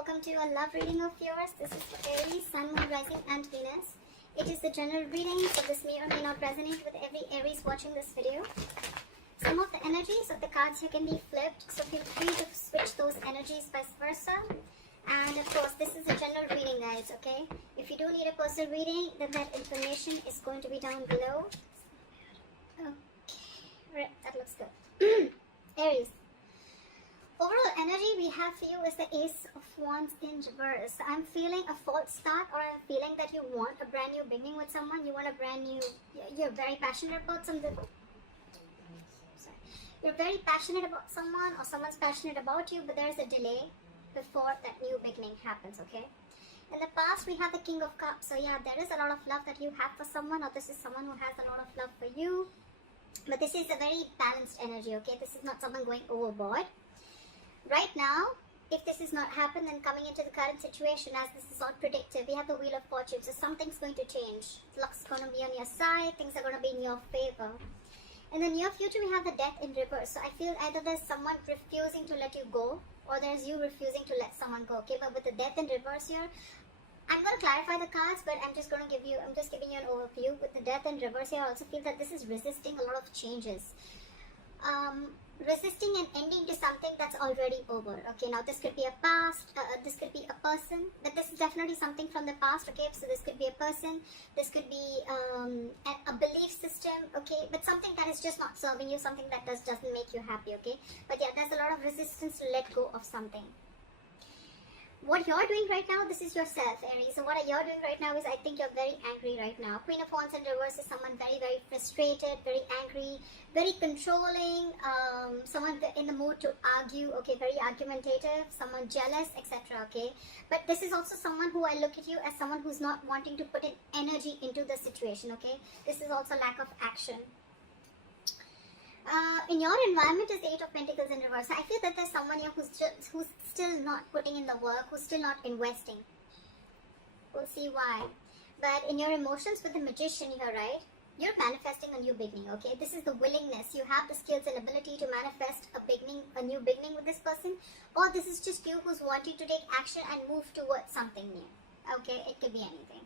welcome to a love reading of yours. This is for Aries, Sun, Moon, Rising and Venus. It is the general reading, so this may or may not resonate with every Aries watching this video. Some of the energies of the cards here can be flipped, so feel free to switch those energies vice versa. And of course, this is a general reading, guys, okay? If you do need a personal reading, then that information is going to be down below. Okay, right, that looks good. Aries. Overall energy we have for you is the Ace of Wands in reverse. I'm feeling a false start, or I'm feeling that you want a brand new beginning with someone. You want a brand new, you're very passionate about something. You're very passionate about someone, or someone's passionate about you, but there's a delay before that new beginning happens, okay? In the past, we have the King of Cups. So yeah, there is a lot of love that you have for someone, or this is someone who has a lot of love for you. But this is a very balanced energy, okay? This is not someone going overboard. Right now, if this is not happened, then coming into the current situation, as this is all predictive, we have the Wheel of Fortune, so something's going to change. Luck's going to be on your side, things are going to be in your favor. In the near future, we have the Death in reverse. So I feel either there's someone refusing to let you go, or there's you refusing to let someone go, okay? But with the Death in reverse here, I'm going to clarify the cards, but I'm just giving you an overview. With the Death in reverse here, I also feel that this is resisting a lot of changes. Resisting and ending to something that's already over. Okay, now this could be a past, this could be a person, but this is definitely something from the past. Okay, so this could be a person, this could be a belief system. Okay, but something that is just not serving you, something that doesn't make you happy. Okay, but yeah, there's a lot of resistance to let go of something. What you're doing right now, this is yourself, Aries. So what you're doing right now is, I think you're very angry right now. Queen of Wands in reverse is someone very, very frustrated, very angry, very controlling, someone in the mood to argue, okay, very argumentative, someone jealous, etc., okay? But this is also someone who I look at you as someone who's not wanting to put in energy into the situation, okay? This is also lack of action. In your environment is the Eight of Pentacles in reverse. I feel that there's someone here who's still not putting in the work, who's still not investing. We'll see why. But in your emotions with the Magician here, right? You're manifesting a new beginning, okay? This is the willingness. You have the skills and ability to manifest a new beginning with this person. Or this is just you who's wanting to take action and move towards something new. Okay, it could be anything.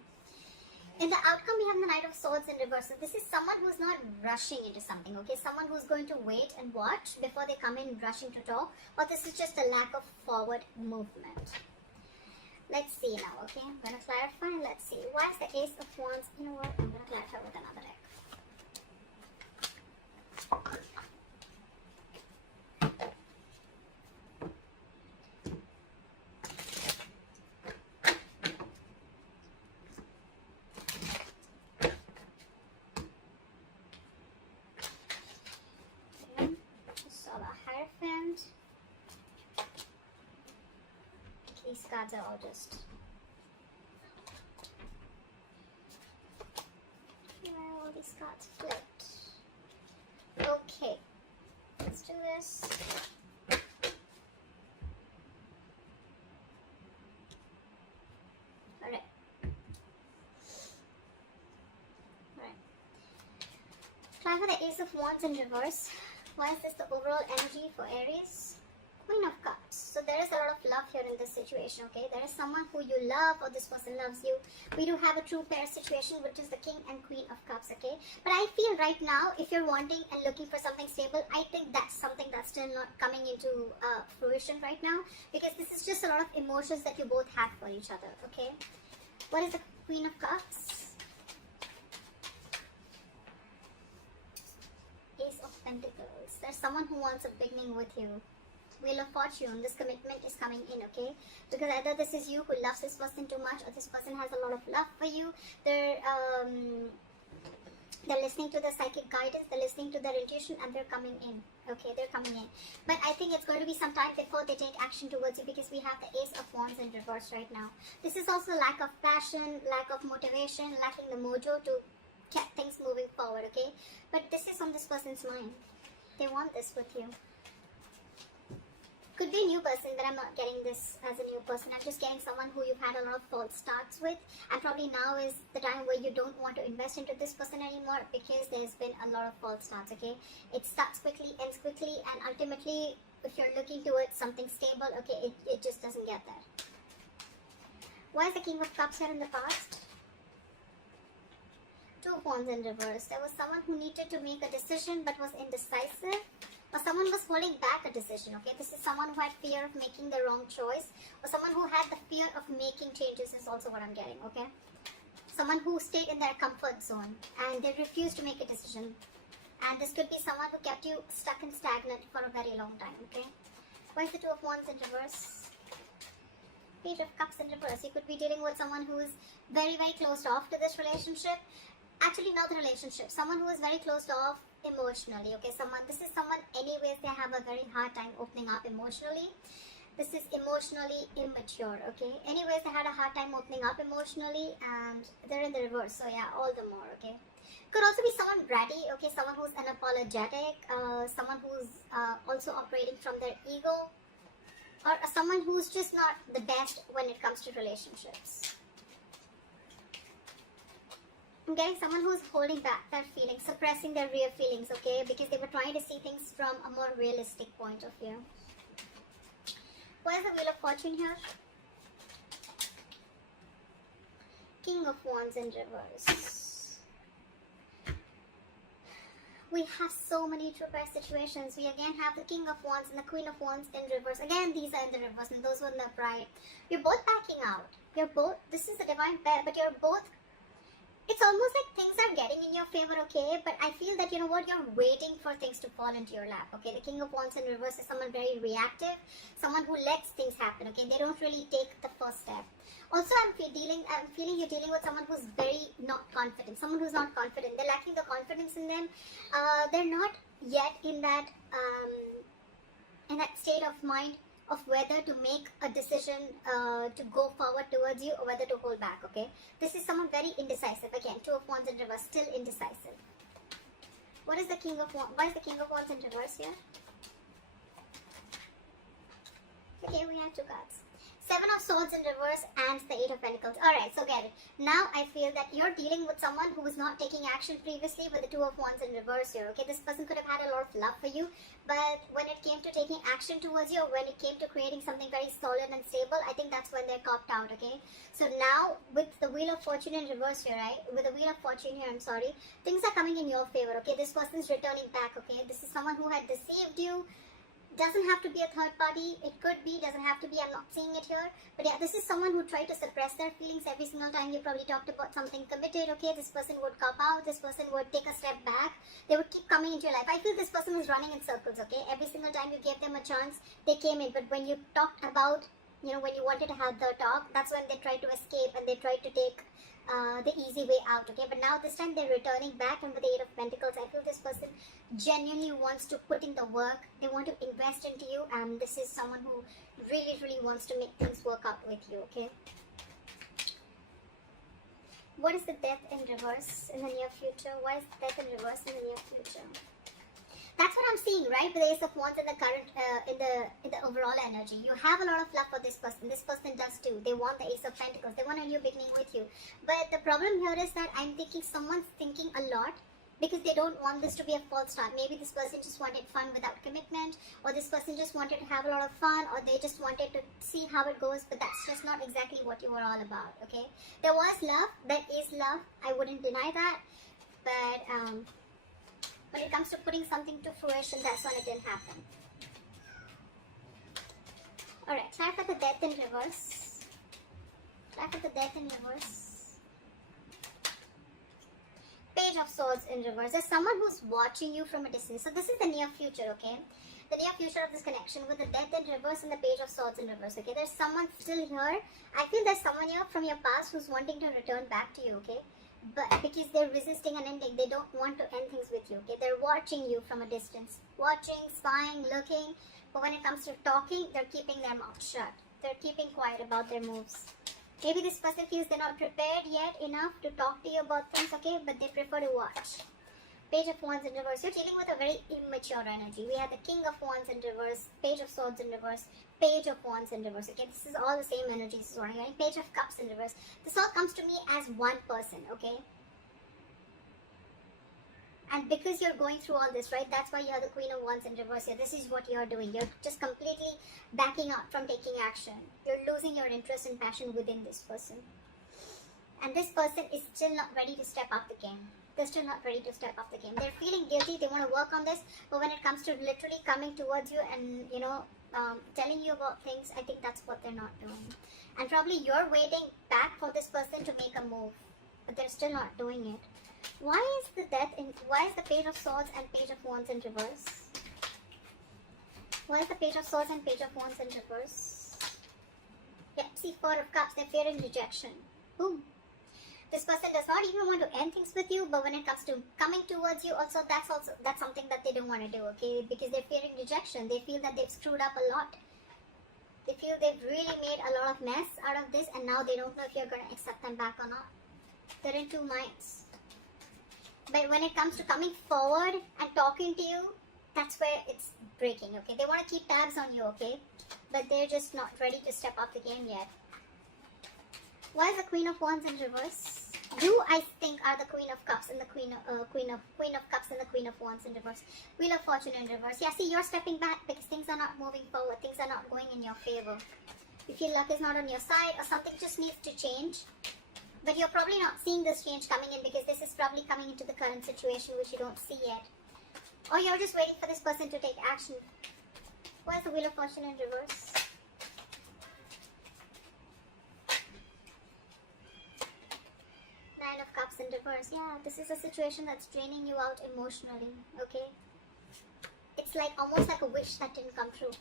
In the outcome, we have the Knight of Swords in reverse. So this is someone who's not rushing into something, okay? Someone who's going to wait and watch before they come in rushing to talk. Or this is just a lack of forward movement. Let's see now, okay? I'm going to clarify. Let's see. Why is the Ace of Wands? You know what? I'm going to clarify with another deck. These cards are all just... all these cards flipped. Okay, let's do this. Alright. Try for the Ace of Wands in reverse. Why is this the overall energy for Aries? Queen of Cups. So there is a lot of love here in this situation, okay? There is someone who you love, or this person loves you. We do have a true pair situation, which is the King and Queen of Cups, okay? But I feel right now, if you're wanting and looking for something stable, I think that's something that's still not coming into fruition right now, because this is just a lot of emotions that you both have for each other, okay? What is the Queen of Cups? Ace of Pentacles. There's someone who wants a beginning with you. Wheel of Fortune, this commitment is coming in, okay? Because either this is you who loves this person too much, or this person has a lot of love for you. They're listening to the psychic guidance, they're listening to their intuition, and they're coming in, okay? They're coming in. But I think it's going to be some time before they take action towards you, because we have the Ace of Wands in reverse right now. This is also lack of passion, lack of motivation, lacking the mojo to get things moving forward, okay? But this is on this person's mind. They want this with you. Could be a new person, but I'm not getting this as a new person. I'm just getting someone who you've had a lot of false starts with, and probably now is the time where you don't want to invest into this person anymore, because there's been a lot of false starts, okay? It starts quickly, ends quickly, and ultimately, if you're looking towards something stable, okay, it just doesn't get there. Why is the King of Cups here in the past? Two of Wands in reverse. There was someone who needed to make a decision but was indecisive. Or someone was holding back a decision, okay? This is someone who had fear of making the wrong choice. Or someone who had the fear of making changes is also what I'm getting, okay? Someone who stayed in their comfort zone and they refused to make a decision. And this could be someone who kept you stuck and stagnant for a very long time, okay? Why is the Two of Wands in reverse? Page of Cups in reverse. You could be dealing with someone who is very, very closed off to this relationship. Actually, not the relationship. Someone who is very closed off emotionally, okay? This is someone, anyways, they have a very hard time opening up emotionally. This is emotionally immature, okay? Anyways, they had a hard time opening up emotionally and they're in the reverse. So yeah, all the more, okay? Could also be someone bratty, okay? Someone who's unapologetic, someone who's also operating from their ego, or someone who's just not the best when it comes to relationships. I'm getting someone who's holding back their feelings, suppressing their real feelings, okay? Because they were trying to see things from a more realistic point of view. Why is the Wheel of Fortune here? King of Wands in reverse. We have so many true pair situations. We again have the King of Wands and the Queen of Wands in reverse. Again, these are in the reverse and those were in the upright. You're both backing out. This is a divine pair, but you're both, it's almost like things are getting in your favor, okay? But I feel that, you know what, you're waiting for things to fall into your lap, okay? The King of Wands in reverse is someone very reactive, someone who lets things happen, okay? They don't really take the first step. Also, I'm feeling you're dealing with someone who's very not confident, someone who's not confident. They're lacking the confidence in them. They're not yet in that state of mind of whether to make a decision to go forward towards you or whether to hold back, okay? This is someone very indecisive. Again, Two of Wands in reverse, still indecisive. What is the King of Wands? Why is the King of Wands in reverse here? Okay, we have two cards. Seven of Swords in reverse and the Eight of Pentacles. Alright, so get it. Now I feel that you're dealing with someone who was not taking action previously with the Two of Wands in reverse here, okay? This person could have had a lot of love for you, but when it came to taking action towards you, or when it came to creating something very solid and stable, I think that's when they're copped out, okay? So now, with the Wheel of Fortune in reverse here, right? With the Wheel of Fortune here, I'm sorry, things are coming in your favor, okay? This person's returning back, okay? This is someone who had deceived you. Doesn't have to be a third party, it could be, doesn't have to be, I'm not seeing it here, but yeah, this is someone who tried to suppress their feelings every single time you probably talked about something committed, okay? This person would cop out, this person would take a step back, they would keep coming into your life. I feel this person was running in circles, okay? Every single time you gave them a chance, they came in, but when you talked about, you know, when you wanted to have the talk, that's when they tried to escape and they tried to take the easy way out, okay? But now this time they're returning back, and with the Eight of Pentacles, I feel this person genuinely wants to put in the work. They want to invest into you, and this is someone who really, really wants to make things work out with you, okay? What is the Death in reverse in the near future? Why is Death in reverse in the near future? That's what I'm seeing, right? With the Ace of Wands in the current, in the overall energy. You have a lot of love for this person. This person does too. They want the Ace of Pentacles. They want a new beginning with you. But the problem here is that I'm thinking someone's thinking a lot because they don't want this to be a false start. Maybe this person just wanted fun without commitment, or this person just wanted to have a lot of fun, or they just wanted to see how it goes, but that's just not exactly what you were all about, okay? There was love. There is love. I wouldn't deny that. But, when it comes to putting something to fruition, that's when it didn't happen. Alright, try for the Death in reverse. Try for the Death in reverse. Page of Swords in reverse. There's someone who's watching you from a distance. So this is the near future, okay? The near future of this connection with the Death in reverse and the Page of Swords in reverse, okay? There's someone still here. I feel there's someone here from your past who's wanting to return back to you, okay? But because they're resisting an ending, they don't want to end things with you, okay? They're watching you from a distance. Watching, spying, looking. But when it comes to talking, they're keeping their mouth shut. They're keeping quiet about their moves. Maybe this person feels they're not prepared yet enough to talk to you about things, okay? But they prefer to watch. Page of Wands in reverse. You're dealing with a very immature energy. We have the King of Wands in reverse, Page of Swords in reverse, Page of Wands in reverse. Okay, this is all the same energy. This is what I'm getting. Page of Cups in reverse. This all comes to me as one person, okay? And because you're going through all this, right, that's why you're the Queen of Wands in reverse here. This is what you're doing. You're just completely backing out from taking action. You're losing your interest and passion within this person. And this person is still not ready to step up the game. They're still not ready to step up the game. They're feeling guilty. They want to work on this. But when it comes to literally coming towards you and, telling you about things, I think that's what they're not doing. And probably you're waiting back for this person to make a move. But they're still not doing it. Why is the Page of Swords and Page of Wands in reverse? Why is the Page of Swords and Page of Wands in reverse? Yeah, see, Four of Cups, they're fearing rejection. Boom. This person does not even want to end things with you, but when it comes to coming towards you, that's something that they don't want to do, okay? Because they're fearing rejection. They feel that they've screwed up a lot. They feel they've really made a lot of mess out of this, and now they don't know if you're going to accept them back or not. They're in two minds. But when it comes to coming forward and talking to you, that's where it's breaking, okay? They want to keep tabs on you, okay? But they're just not ready to step up the game yet. Why is the Queen of Wands in reverse? You, I think, are the Queen of Cups and the Queen of Cups and the Queen of Wands in reverse. Wheel of Fortune in reverse. Yeah, see, you're stepping back because things are not moving forward. Things are not going in your favor. You feel luck is not on your side or something just needs to change. But you're probably not seeing this change coming in because this is probably coming into the current situation which you don't see yet. Or you're just waiting for this person to take action. Why is the Wheel of Fortune in reverse? Nine of Cups in reverse. Yeah, this is a situation that's draining you out emotionally, okay? It's like almost like a wish that didn't come true.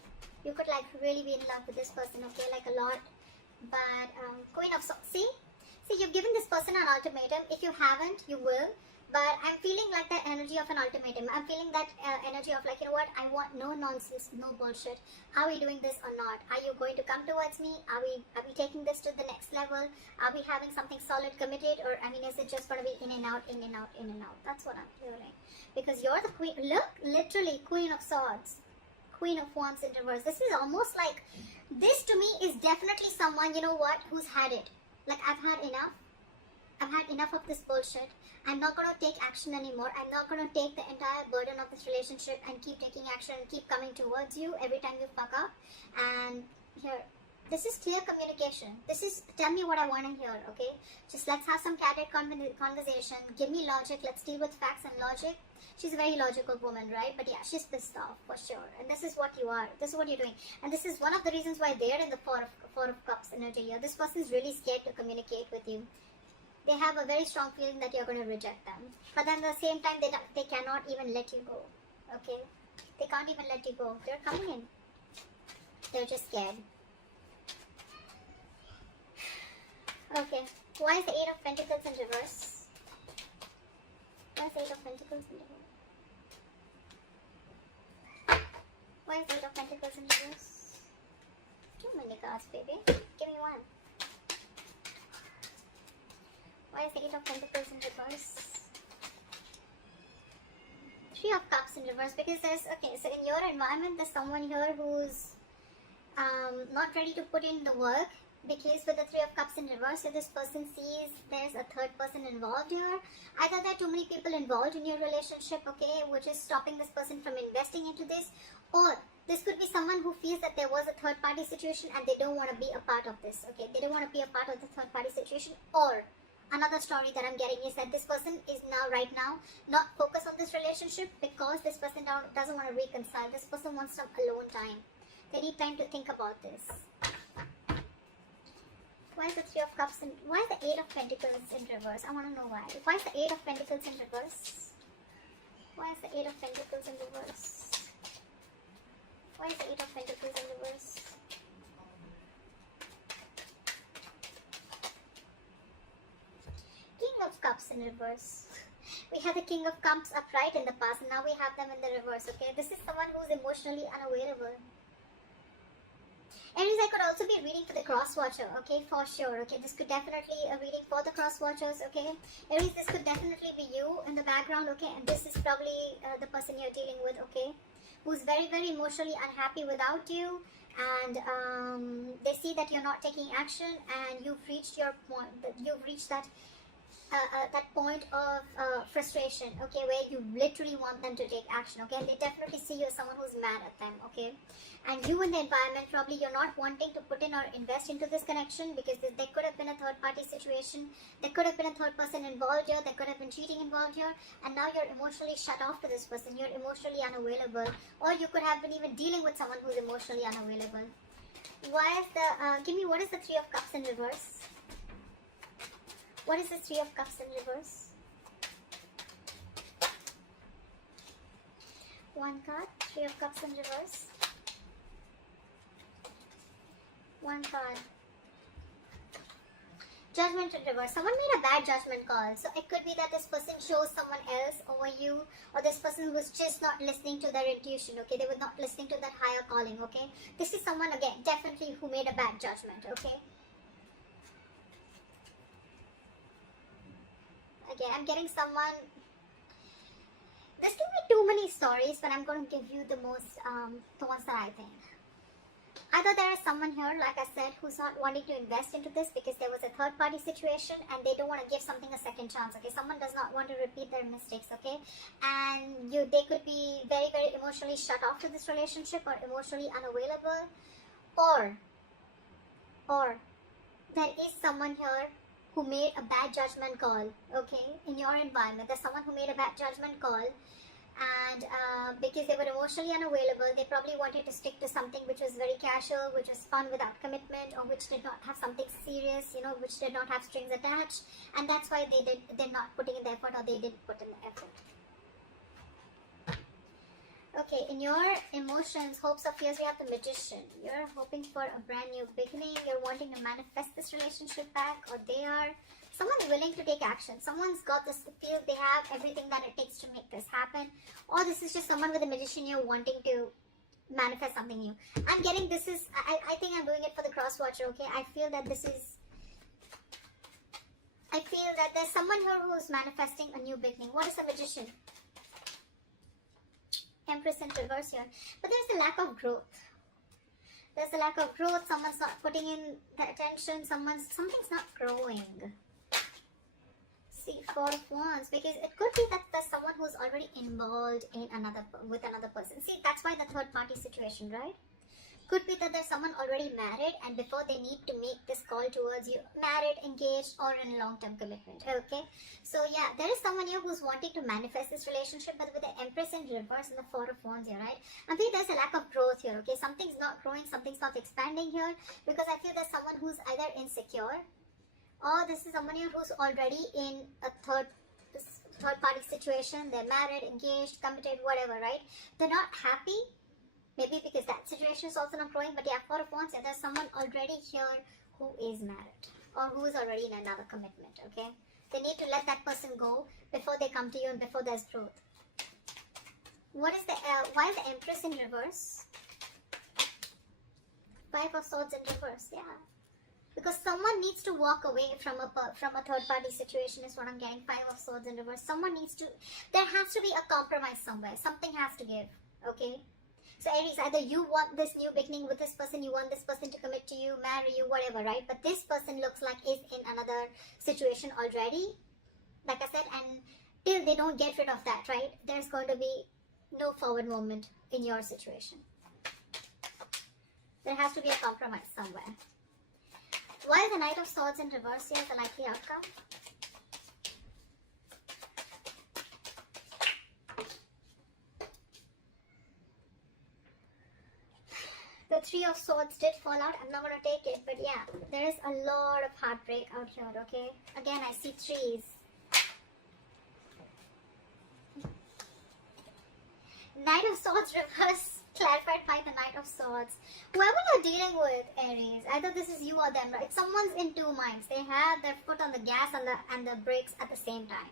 You could like really be in love with this person, okay? Like a lot. But Queen of Swords, see, you've given this person an ultimatum. If you haven't, you will. But I'm feeling like that energy of an ultimatum. I'm feeling that energy of like, you know what, I want no nonsense, no bullshit. Are we doing this or not? Are you going to come towards me? Are we taking this to the next level? Are we having something solid committed? Or, I mean, is it just going to be in and out, in and out, in and out? That's what I'm feeling. Because you're the queen. Look, literally, Queen of Swords. Queen of Wands in reverse. This is almost like, this to me is definitely someone, you know what, who's had it. Like, I've had enough. I've had enough of this bullshit. I'm not going to take action anymore. I'm not going to take the entire burden of this relationship and keep taking action and keep coming towards you every time you fuck up. And here, this is clear communication. This is, tell me what I want to hear, okay? Just let's have some candid conversation. Give me logic. Let's deal with facts and logic. She's a very logical woman, right? But yeah, she's pissed off for sure. And this is what you are. This is what you're doing. And this is one of the reasons why they're in the Four of Cups energy here. This person is really scared to communicate with you. They have a very strong feeling that you're going to reject them. But then at the same time, they cannot even let you go. Okay? They can't even let you go. They're coming in. They're just scared. Okay. Why is the Eight of Pentacles in reverse? Why is the Eight of Pentacles in reverse? Why is the Eight of Pentacles in reverse? Too many cards, baby. Give me one. Why is the Eight of Pentacles in reverse? Three of Cups in reverse, because there's, okay, so in your environment, there's someone here who's not ready to put in the work, because with the Three of Cups in reverse, so this person sees there's a third person involved here. Either there are too many people involved in your relationship, okay, which is stopping this person from investing into this, or this could be someone who feels that there was a third party situation and they don't want to be a part of this, okay, they don't want to be a part of the third party situation. Or another story that I'm getting is that this person is right now not focused on this relationship because this person doesn't want to reconcile. This person wants some alone time. They need time to think about this. Why is the Three of Cups why is the Eight of Pentacles in reverse? I want to know why. Why is the Eight of Pentacles in reverse? Why is the Eight of Pentacles in reverse? Why is the Eight of Pentacles in reverse? King of Cups in reverse. We had the King of Cups upright in the past, and now we have them in the reverse, okay? This is someone who's emotionally unavailable. Aries, I could also be reading for the cross watcher, okay, for sure, okay? This could definitely a reading for the cross watchers, okay? Aries, this could definitely be you in the background, okay? And this is probably the person you're dealing with, okay? Who's very, very emotionally unhappy without you, and they see that you're not taking action, and you've reached your point, you've reached that that point of frustration, okay, where you literally want them to take action, okay, and they definitely see you as someone who's mad at them, okay, and you in the environment, probably you're not wanting to put in or invest into this connection because there could have been a third party situation, there could have been a third person involved here, there could have been cheating involved here, and now you're emotionally shut off to this person, you're emotionally unavailable, or you could have been even dealing with someone who's emotionally unavailable. Why is the, give me, what is the Three of Cups in reverse? What is the Three of Cups in reverse? One card, Three of Cups in reverse. One card. Judgment in reverse. Someone made a bad judgment call. So it could be that this person chose someone else over you, or this person was just not listening to their intuition, okay? They were not listening to that higher calling, okay? This is someone, again, definitely who made a bad judgment, okay? Okay, I'm getting someone. There's gonna be too many stories, but I'm going to give you the most, the ones that I think. Either there is someone here, like I said, who's not wanting to invest into this because there was a third party situation and they don't want to give something a second chance, okay? Someone does not want to repeat their mistakes, okay? And they could be very, very emotionally shut off to this relationship or emotionally unavailable. Or there is someone here who made a bad judgment call, okay? In your environment, there's someone who made a bad judgment call, and because they were emotionally unavailable, they probably wanted to stick to something which was very casual, which was fun without commitment, or which did not have something serious, you know, which did not have strings attached, and that's why they're not putting in the effort, or they didn't put in the effort. Okay, in your emotions, hopes or fears, we have the Magician. You're hoping for a brand new beginning. You're wanting to manifest this relationship back, or they are. Someone's willing to take action. Someone's got this feel they have everything that it takes to make this happen. Or this is just someone with a Magician here wanting to manifest something new. I'm getting this is, I think I'm doing it for the cross watcher, okay? I feel that this is, I feel that there's someone here who's manifesting a new beginning. What is a Magician? Empress in reverse here. But there's a lack of growth. There's a lack of growth. Someone's not putting in the attention. Something's not growing. See, Four of Wands, because it could be that there's someone who's already involved in with another person. See, that's why the third party situation, right? Could be that there's someone already married, and before they need to make this call towards you, married, engaged, or in long-term commitment, okay? So yeah, there is someone here who's wanting to manifest this relationship, but with the Empress in reverse and the Four of Wands here, right? I think there's a lack of growth here, okay? Something's not growing, something's not expanding here, because I feel there's someone who's either insecure, or this is someone here who's already in a third party situation. They're married, engaged, committed, whatever, right? They're not happy. Maybe because that situation is also not growing, but yeah, Four of Wands, yeah, there's someone already here who is married or who is already in another commitment, okay? They need to let that person go before they come to you and before there's growth. What is the, why is the Empress in reverse? Five of Swords in reverse, yeah. Because someone needs to walk away from a third party situation is what I'm getting. Five of Swords in reverse. Someone needs to, there has to be a compromise somewhere. Something has to give, okay? So Aries, either you want this new beginning with this person, you want this person to commit to you, marry you, whatever, right? But this person looks like is in another situation already, like I said, and till they don't get rid of that, right, there's going to be no forward movement in your situation. There has to be a compromise somewhere. Why is the Knight of Swords in reverse here the likely outcome? The Three of Swords did fall out. I'm not going to take it, but yeah, there is a lot of heartbreak out here, okay? Again, I see trees. Knight of Swords reverse, clarified by the Knight of Swords. Whoever you're dealing with, Aries, either this is you or them, right? Someone's in two minds. They have their foot on the gas and the brakes at the same time.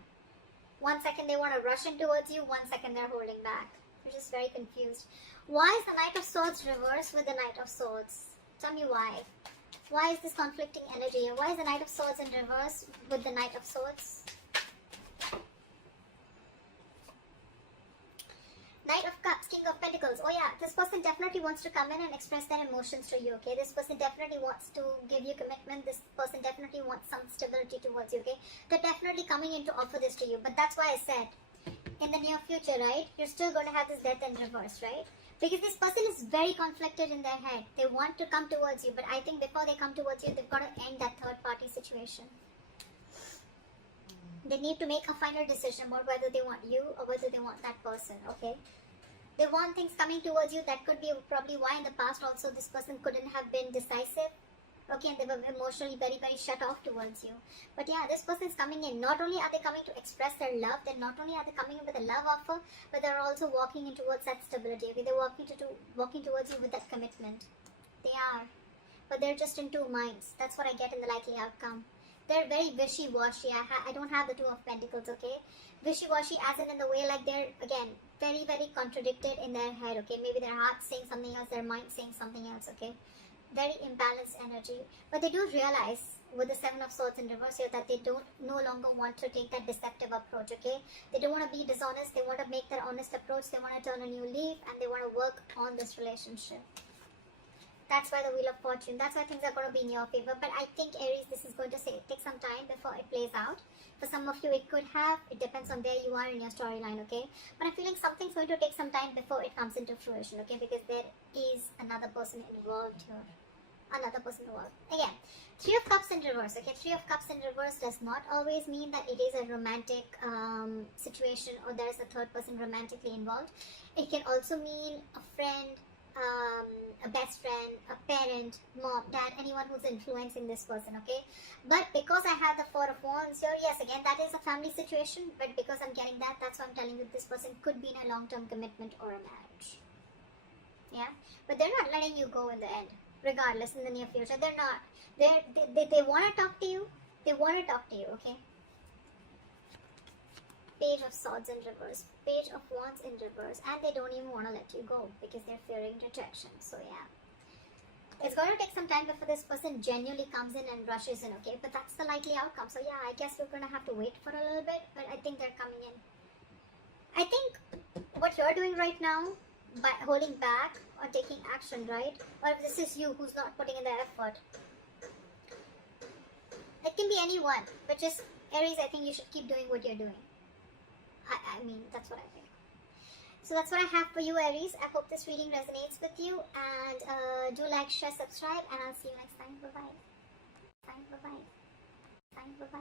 1 second they want to rush in towards you, 1 second they're holding back. You're just very confused. Why is the Knight of Swords reversed with the Knight of Swords? Tell me why. Why is this conflicting energy? Why is the Knight of Swords in reverse with the Knight of Swords? Knight of Cups, King of Pentacles. Oh yeah, this person definitely wants to come in and express their emotions to you, okay? This person definitely wants to give you commitment. This person definitely wants some stability towards you, okay? They're definitely coming in to offer this to you. But that's why I said, in the near future, right, you're still going to have this death in reverse, right? Because this person is very conflicted in their head. They want to come towards you, but I think before they come towards you, they've got to end that third party situation. They need to make a final decision about whether they want you or whether they want that person, okay? They want things coming towards you. That could be probably why in the past also this person couldn't have been decisive, okay, and they were emotionally very, very shut off towards you. But yeah, this person is coming in. Not only are they coming to express their love, then not only are they coming in with a love offer, but they're also walking in towards that stability, okay? They're walking towards you with that commitment. They are. But they're just in two minds. That's what I get in the likely outcome. They're very wishy-washy. I don't have the Two of Pentacles, okay? Wishy-washy as in the way like they're, again, very, very contradicted in their head, okay? Maybe their heart's saying something else, their mind's saying something else, okay? Very imbalanced energy. But they do realize with the Seven of Swords in reverse here that they don't no longer want to take that deceptive approach, okay? They don't want to be dishonest. They want to make their honest approach. They want to turn a new leaf and they want to work on this relationship. That's why the Wheel of Fortune. That's why things are going to be in your favor. But I think, Aries, this is going to take some time before it plays out. For some of you, it could have. It depends on where you are in your storyline, okay? But I'm feeling something's going to take some time before it comes into fruition, okay? Because there is another person involved here. Another person involved. Again, Three of Cups in reverse, okay? Three of Cups in reverse does not always mean that it is a romantic situation or there is a third person romantically involved. It can also mean a friend, a best friend, a parent, mom, dad, anyone who's influencing this person, okay? But because I have the Four of Wands here, yes, again, that is a family situation, but because I'm getting that, that's why I'm telling you this person could be in a long-term commitment or a marriage. Yeah? But they're not letting you go in the end, regardless, in the near future. They're not. They want to talk to you. They want to talk to you, okay? Page of Swords in reverse, Page of Wands in reverse, and they don't even want to let you go because they're fearing rejection. So yeah, it's going to take some time before this person genuinely comes in and rushes in, okay? But that's the likely outcome. So yeah, I guess we're going to have to wait for a little bit, but I think they're coming in. I think what you're doing right now, by holding back or taking action, right? Or if this is you who's not putting in the effort, it can be anyone, but just Aries, I think you should keep doing what you're doing. I mean, that's what I think. So that's what I have for you, Aries. I hope this reading resonates with you. And do like, share, subscribe. And I'll see you next time. Bye-bye. Bye-bye. Bye-bye.